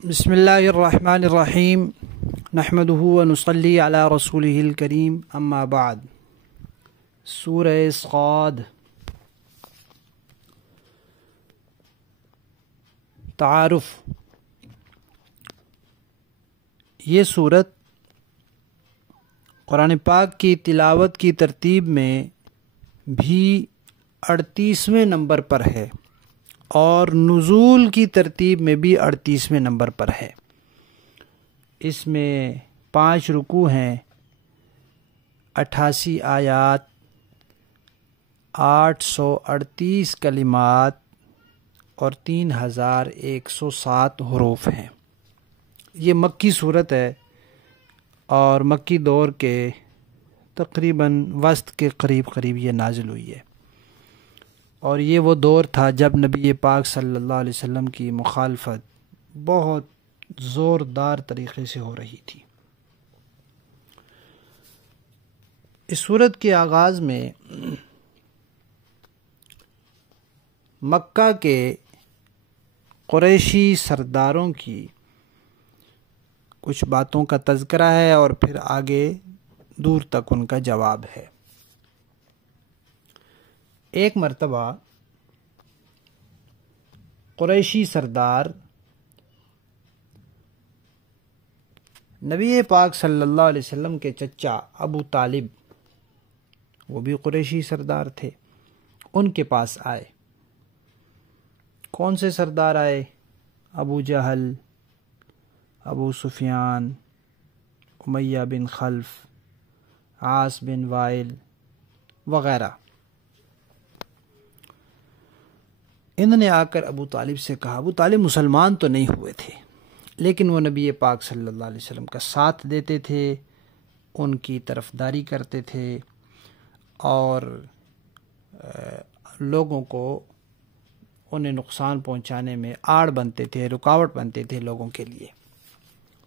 بسم اللہ الرحمن الرحیم نحمدہ ونصلی علی رسولہ الکریم اما بعد۔ سورہ صاد۔ تعارف۔ یہ سورت قرآن پاک کی تلاوت کی ترتیب میں بھی 38ویں نمبر پر ہے اور نزول کی ترتیب میں بھی 38ویں نمبر پر ہے۔ اس میں 5 رکوع ہیں، 88 آیات، 838 کلمات اور 3107 حروف ہیں۔ یہ مکی صورت ہے اور مکی دور کے تقریباً وسط کے قریب یہ نازل ہوئی ہے، اور یہ وہ دور تھا جب نبی پاک صلی اللہ علیہ وسلم کی مخالفت بہت زوردار طریقے سے ہو رہی تھی۔ اس سورت کے آغاز میں مکہ کے قریشی سرداروں کی کچھ باتوں کا تذکرہ ہے اور پھر آگے دور تک ان کا جواب ہے۔ ایک مرتبہ قریشی سردار نبی پاک صلی اللہ علیہ وسلم کے چچا ابو طالب، وہ بھی قریشی سردار تھے، ان کے پاس آئے۔ کون سے سردار آئے؟ ابو جہل، ابو سفیان، امیہ بن خلف، عاص بن وائل وغیرہ۔ انہوں نے آ کر ابو طالب سے کہا، ابو طالب مسلمان تو نہیں ہوئے تھے لیکن وہ نبی پاک صلی اللہ علیہ وسلم کا ساتھ دیتے تھے، ان کی طرفداری کرتے تھے اور لوگوں کو انہیں نقصان پہنچانے میں آڑ بنتے تھے، رکاوٹ بنتے تھے لوگوں کے لیے۔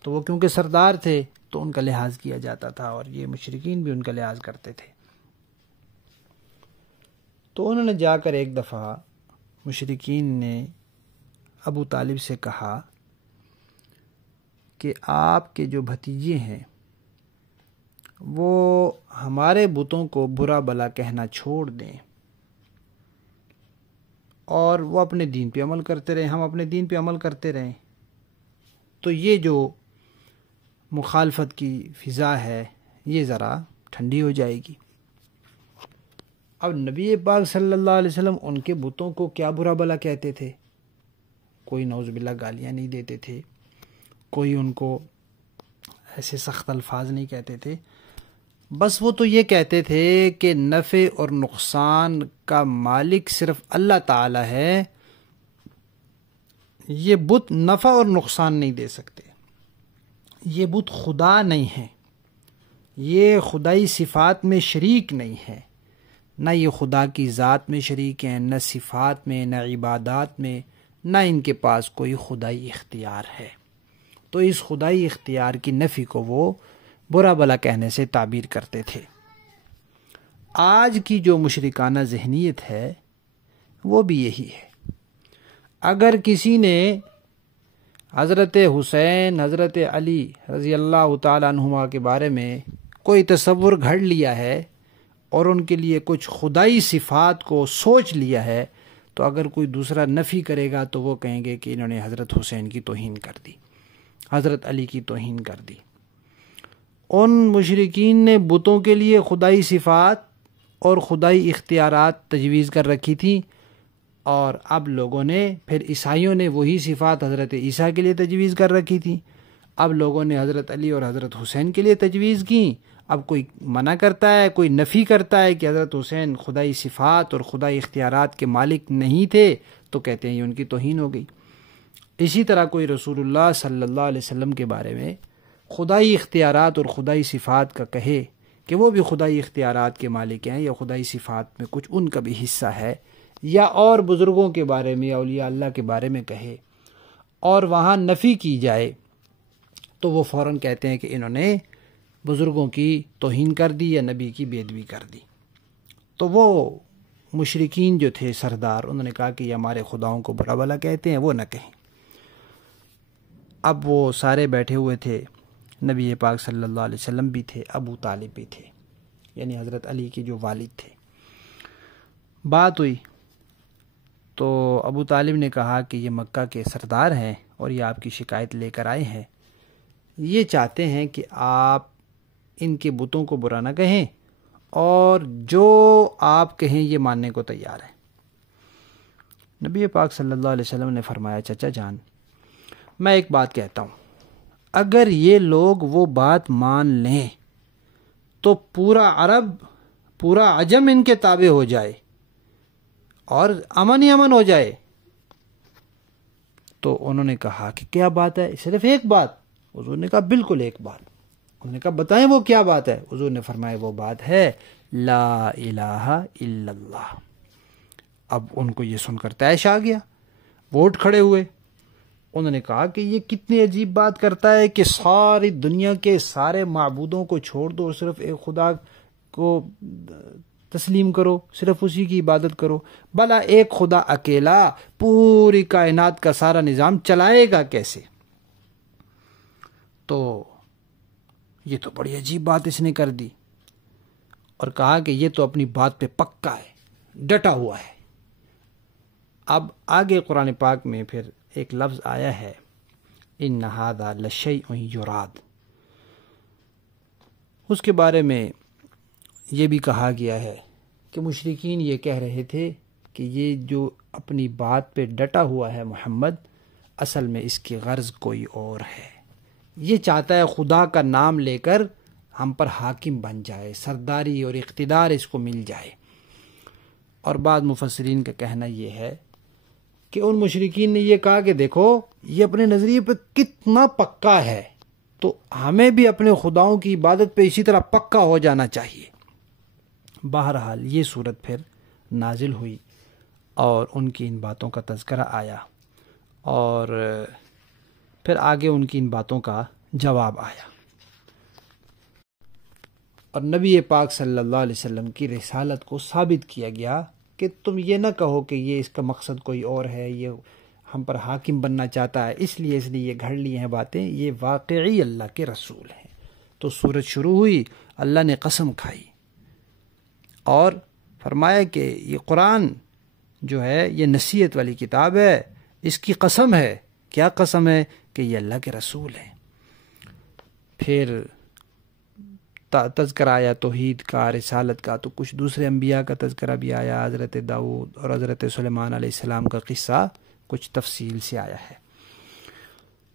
تو وہ کیونکہ سردار تھے تو ان کا لحاظ کیا جاتا تھا اور یہ مشرکین بھی ان کا لحاظ کرتے تھے۔ تو انہوں نے جا کر ایک دفعہ مشرکین نے ابو طالب سے کہا کہ آپ کے جو بھتیجے ہیں وہ ہمارے بتوں کو برا بلا کہنا چھوڑ دیں اور وہ اپنے دین پہ عمل کرتے رہیں، ہم اپنے دین پہ عمل کرتے رہیں، تو یہ جو مخالفت کی فضا ہے یہ ذرا ٹھنڈی ہو جائے گی۔ اب نبی پاک صلی اللہ علیہ وسلم ان کے بتوں کو کیا برا بلا کہتے تھے؟ کوئی نعوذ باللہ گالیاں نہیں دیتے تھے، کوئی ان کو ایسے سخت الفاظ نہیں کہتے تھے، بس وہ تو یہ کہتے تھے کہ نفع اور نقصان کا مالک صرف اللہ تعالی ہے، یہ بت نفع اور نقصان نہیں دے سکتے، یہ بت خدا نہیں ہے، یہ خدائی صفات میں شریک نہیں ہے، نہ یہ خدا کی ذات میں شریک ہیں، نہ صفات میں، نہ عبادات میں، نہ ان کے پاس کوئی خدائی اختیار ہے۔ تو اس خدائی اختیار کی نفی کو وہ برا بلا کہنے سے تعبیر کرتے تھے۔ آج کی جو مشرکانہ ذہنیت ہے وہ بھی یہی ہے۔ اگر کسی نے حضرت حسین، حضرت علی رضی اللہ تعالیٰ عنہما کے بارے میں کوئی تصور گھڑ لیا ہے اور ان کے لیے کچھ خدائی صفات کو سوچ لیا ہے، تو اگر کوئی دوسرا نفی کرے گا تو وہ کہیں گے کہ انہوں نے حضرت حسین کی توہین کر دی، حضرت علی کی توہین کر دی۔ ان مشرکین نے بتوں کے لیے خدائی صفات اور خدائی اختیارات تجویز کر رکھی تھی، اور اب لوگوں نے، پھر عیسائیوں نے وہی صفات حضرت عیسیٰ کے لیے تجویز کر رکھی تھی، اب لوگوں نے حضرت علی اور حضرت حسین کے لیے تجویز کی۔ اب کوئی منع کرتا ہے، کوئی نفی کرتا ہے کہ حضرت حسین خدائی صفات اور خدائی اختیارات کے مالک نہیں تھے، تو کہتے ہیں یہ ان کی توہین ہو گئی۔ اسی طرح کوئی رسول اللہ صلی اللہ علیہ وسلم کے بارے میں خدائی اختیارات اور خدائی صفات کا کہے کہ وہ بھی خدائی اختیارات کے مالک ہیں یا خدائی صفات میں کچھ ان کا بھی حصہ ہے، یا اور بزرگوں کے بارے میں، اولیاء اللہ کے بارے میں کہے اور وہاں نفی کی جائے، تو وہ فوراً کہتے ہیں کہ انہوں نے بزرگوں کی توہین کر دی یا نبی کی بے ادبی کر دی۔ تو وہ مشرکین جو تھے سردار، انہوں نے کہا کہ یہ ہمارے خداؤں کو برا بلا کہتے ہیں، وہ نہ کہیں۔ اب وہ سارے بیٹھے ہوئے تھے، نبی پاک صلی اللہ علیہ وسلم بھی تھے، ابو طالب بھی تھے، یعنی حضرت علی کے جو والد تھے۔ بات ہوئی تو ابو طالب نے کہا کہ یہ مکہ کے سردار ہیں اور یہ آپ کی شکایت لے کر آئے ہیں، یہ چاہتے ہیں کہ آپ ان کے بتوں کو برا نہ کہیں اور جو آپ کہیں یہ ماننے کو تیار ہیں۔ نبی پاک صلی اللہ علیہ وسلم نے فرمایا چچا جان، میں ایک بات کہتا ہوں، اگر یہ لوگ وہ بات مان لیں تو پورا عرب، پورا عجم ان کے تابع ہو جائے اور امن ہی امن ہو جائے۔ تو انہوں نے کہا کہ کیا بات ہے؟ صرف ایک بات؟ حضور نے کہا بالکل ایک بات۔ انہوں نے کہا بتائیں وہ کیا بات ہے؟ حضور نے فرمایا وہ بات ہے لا الہ الا اللہ۔ اب ان کو یہ سن کر طیش آ گیا، وہ اٹھ کھڑے ہوئے۔ انہوں نے کہا کہ یہ کتنی عجیب بات کرتا ہے کہ ساری دنیا کے سارے معبودوں کو چھوڑ دو اور صرف ایک خدا کو تسلیم کرو، صرف اسی کی عبادت کرو۔ بھلا ایک خدا اکیلا پوری کائنات کا سارا نظام چلائے گا کیسے؟ تو یہ تو بڑی عجیب بات اس نے کر دی، اور کہا کہ یہ تو اپنی بات پہ پکا ہے، ڈٹا ہوا ہے۔ اب آگے قرآن پاک میں پھر ایک لفظ آیا ہے ان ھذا لشیء یراد، اس کے بارے میں یہ بھی کہا گیا ہے کہ مشرکین یہ کہہ رہے تھے کہ یہ جو اپنی بات پہ ڈٹا ہوا ہے محمد، اصل میں اس کی غرض کوئی اور ہے، یہ چاہتا ہے خدا کا نام لے کر ہم پر حاکم بن جائے، سرداری اور اقتدار اس کو مل جائے۔ اور بعض مفسرین کا کہنا یہ ہے کہ ان مشرکین نے یہ کہا کہ دیکھو یہ اپنے نظریے پہ کتنا پکا ہے، تو ہمیں بھی اپنے خداؤں کی عبادت پہ اسی طرح پکا ہو جانا چاہیے۔ بہرحال یہ صورت پھر نازل ہوئی اور ان کی ان باتوں کا تذکرہ آیا، اور پھر آگے ان کی ان باتوں کا جواب آیا، اور نبی پاک صلی اللہ علیہ وسلم کی رسالت کو ثابت کیا گیا کہ تم یہ نہ کہو کہ یہ اس کا مقصد کوئی اور ہے، یہ ہم پر حاکم بننا چاہتا ہے، اس لیے یہ گھڑ لی ہیں باتیں، یہ واقعی اللہ کے رسول ہیں۔ تو سورت شروع ہوئی، اللہ نے قسم کھائی اور فرمایا کہ یہ قرآن جو ہے یہ نصیحت والی کتاب ہے، اس کی قسم ہے۔ کیا قسم ہے؟ کہ یہ اللہ کے رسول ہیں۔ پھر تذکرہ آیا توحید کا، رسالت کا، تو کچھ دوسرے انبیاء کا تذکرہ بھی آیا، حضرت داؤد اور حضرت سلیمان علیہ السلام کا قصہ کچھ تفصیل سے آیا ہے،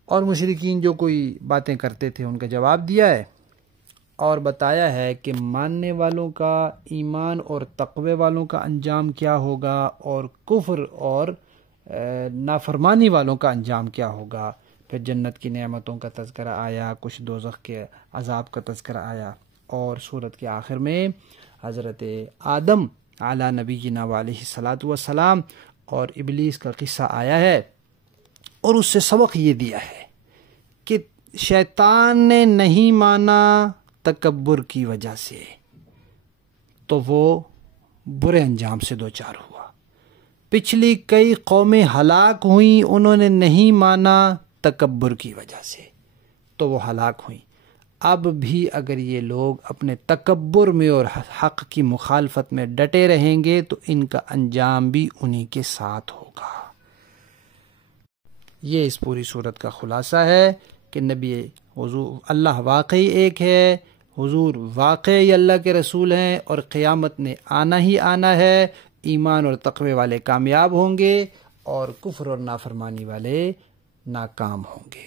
اور مشرکین جو کوئی باتیں کرتے تھے ان کا جواب دیا ہے، اور بتایا ہے کہ ماننے والوں کا، ایمان اور تقوی والوں کا انجام کیا ہوگا، اور کفر اور نافرمانی والوں کا انجام کیا ہوگا۔ پھر جنت کی نعمتوں کا تذکرہ آیا، کچھ دوزخ کے عذاب کا تذکرہ آیا، اور سورت کے آخر میں حضرت آدم علی نبینا علیہ الصلاۃ والسلام اور ابلیس کا قصہ آیا ہے، اور اس سے سبق یہ دیا ہے کہ شیطان نے نہیں مانا تکبر کی وجہ سے، تو وہ برے انجام سے دوچار ہوا۔ پچھلی کئی قومیں ہلاک ہوئیں، انہوں نے نہیں مانا تکبر کی وجہ سے، تو وہ ہلاک ہوئیں۔ اب بھی اگر یہ لوگ اپنے تکبر میں اور حق کی مخالفت میں ڈٹے رہیں گے تو ان کا انجام بھی انہی کے ساتھ ہوگا۔ یہ اس پوری صورت کا خلاصہ ہے کہ نبی حضور اللہ واقعی ایک ہے، حضور واقعی اللہ کے رسول ہیں، اور قیامت نے آنا ہی آنا ہے۔ ایمان اور تقوی والے کامیاب ہوں گے اور کفر اور نافرمانی والے ناکام ہوں گے۔